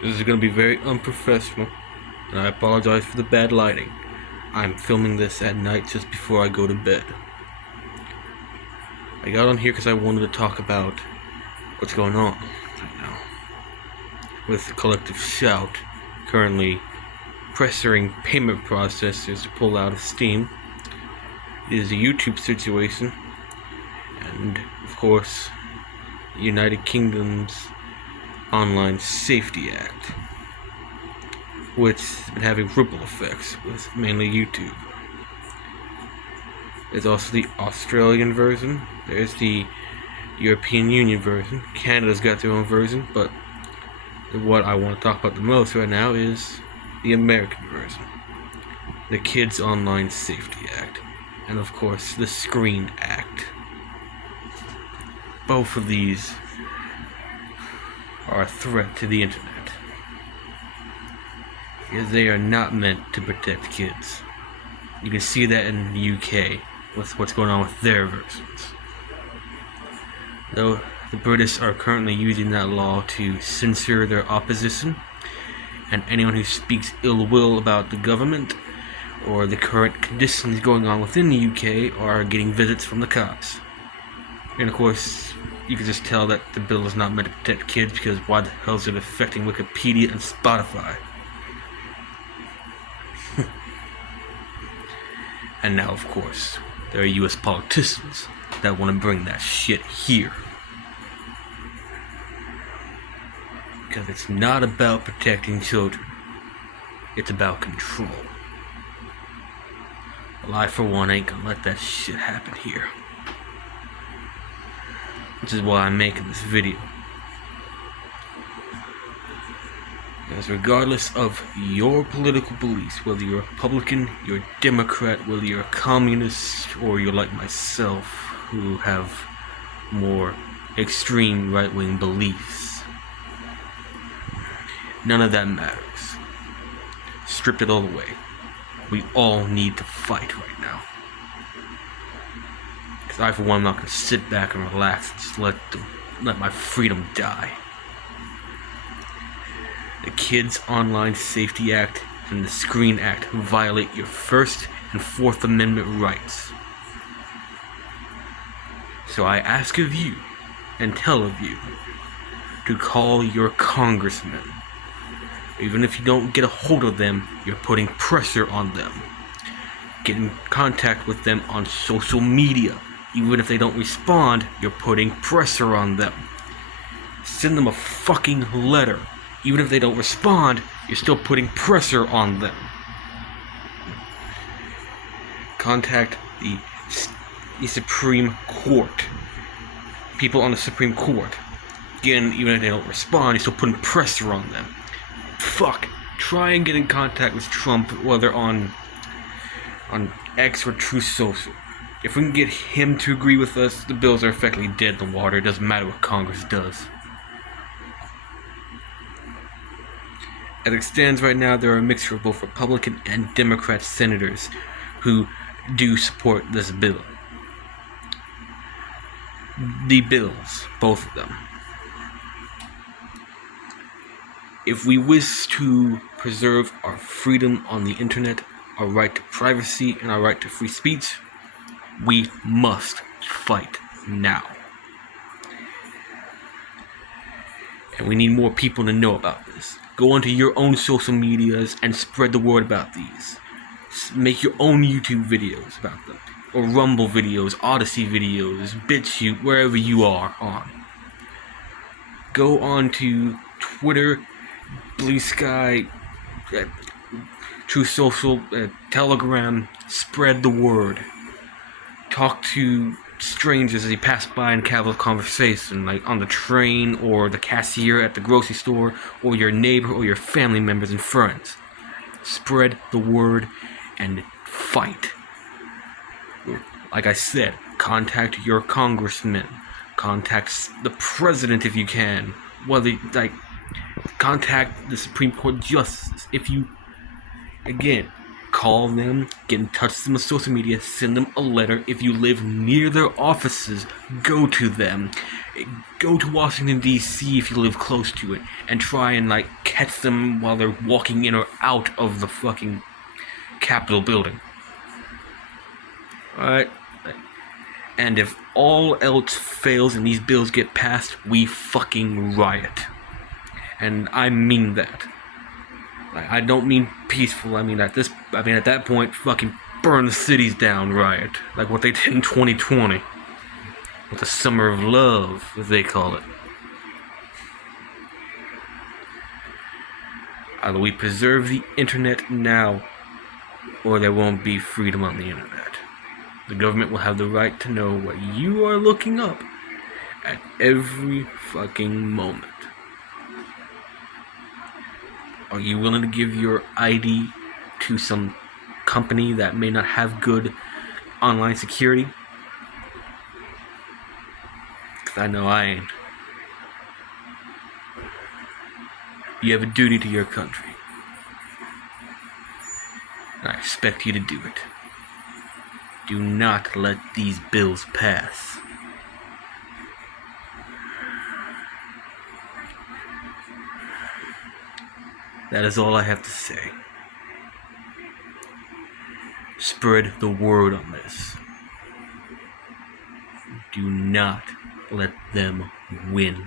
This is going to be very unprofessional, and I apologize for the bad lighting. I'm filming this at night just before I go to bed. I got on here because I wanted to talk about what's going on right now with the collective shout currently pressuring payment processors to pull out of Steam. It is a YouTube situation, and of course, the United Kingdom's Online Safety Act, which has been having ripple effects with mainly YouTube. There's also the Australian version, there's the European Union version, Canada's got their own version, but what I want to talk about the most right now is the American version, the Kids Online Safety Act, and of course the Screen Act. Both of these are a threat to the internet, because they are not meant to protect kids. You can see that in the UK with what's going on with their versions. Though the British are currently using that law to censor their opposition, and anyone who speaks ill will about the government or the current conditions going on within the UK are getting visits from the cops. And of course, you can just tell that the bill is not meant to protect kids, because why the hell is it affecting Wikipedia and Spotify? And now, of course, there are US politicians that want to bring that shit here. Because it's not about protecting children. It's about control. Well, I, for one, ain't gonna let that shit happen here. Which is why I'm making this video. Because regardless of your political beliefs, whether you're a Republican, you're a Democrat, whether you're a communist, or you're like myself, who have more extreme right-wing beliefs, none of that matters. Stripped it all away. We all need to fight right now. Because I, for one, am not going to sit back and relax and just let my freedom die. The Kids Online Safety Act and the Screen Act violate your First and Fourth Amendment rights. So I ask of you and tell of you to call your congressman. Even if you don't get a hold of them, you're putting pressure on them. Get in contact with them on social media. Even if they don't respond, you're putting pressure on them. Send them a fucking letter. Even if they don't respond, you're still putting pressure on them. Contact the Supreme Court. People on the Supreme Court. Again, even if they don't respond, you're still putting pressure on them. Fuck. Try and get in contact with Trump, whether on X or Truth Social. If we can get him to agree with us, the bills are effectively dead in the water. It doesn't matter what Congress does. As it stands right now, there are a mixture of both Republican and Democrat senators who do support this bill. The bills, both of them. If we wish to preserve our freedom on the internet, our right to privacy, and our right to free speech, we must fight now. And we need more people to know about this. Go onto your own social medias and spread the word about these. Make your own YouTube videos about them. Or Rumble videos, Odyssey videos, BitChute, wherever you are on. Go on to Twitter, Blue Sky, Truth Social, Telegram. Spread the word. Talk to strangers as you pass by in casual conversation, like on the train or the cashier at the grocery store, or your neighbor or your family members and friends. Spread the word and fight. Like I said, contact your congressman, contact the president if you can, contact the Supreme Court justice if you, again, call them, get in touch with them on social media, send them a letter. If you live near their offices, go to them. Go to Washington, D.C. if you live close to it, and try and, catch them while they're walking in or out of the fucking Capitol building. Alright? And if all else fails and these bills get passed, we fucking riot. And I mean that. I don't mean peaceful. I mean at that point, fucking burn the cities down riot, like what they did in 2020, with the Summer of Love, as they call it. Either we preserve the internet now, or there won't be freedom on the internet. The government will have the right to know what you are looking up at every fucking moment. Are you willing to give your ID to some company that may not have good online security? Because I know I ain't. You have a duty to your country. And I expect you to do it. Do not let these bills pass. That is all I have to say. Spread the word on this. Do not let them win.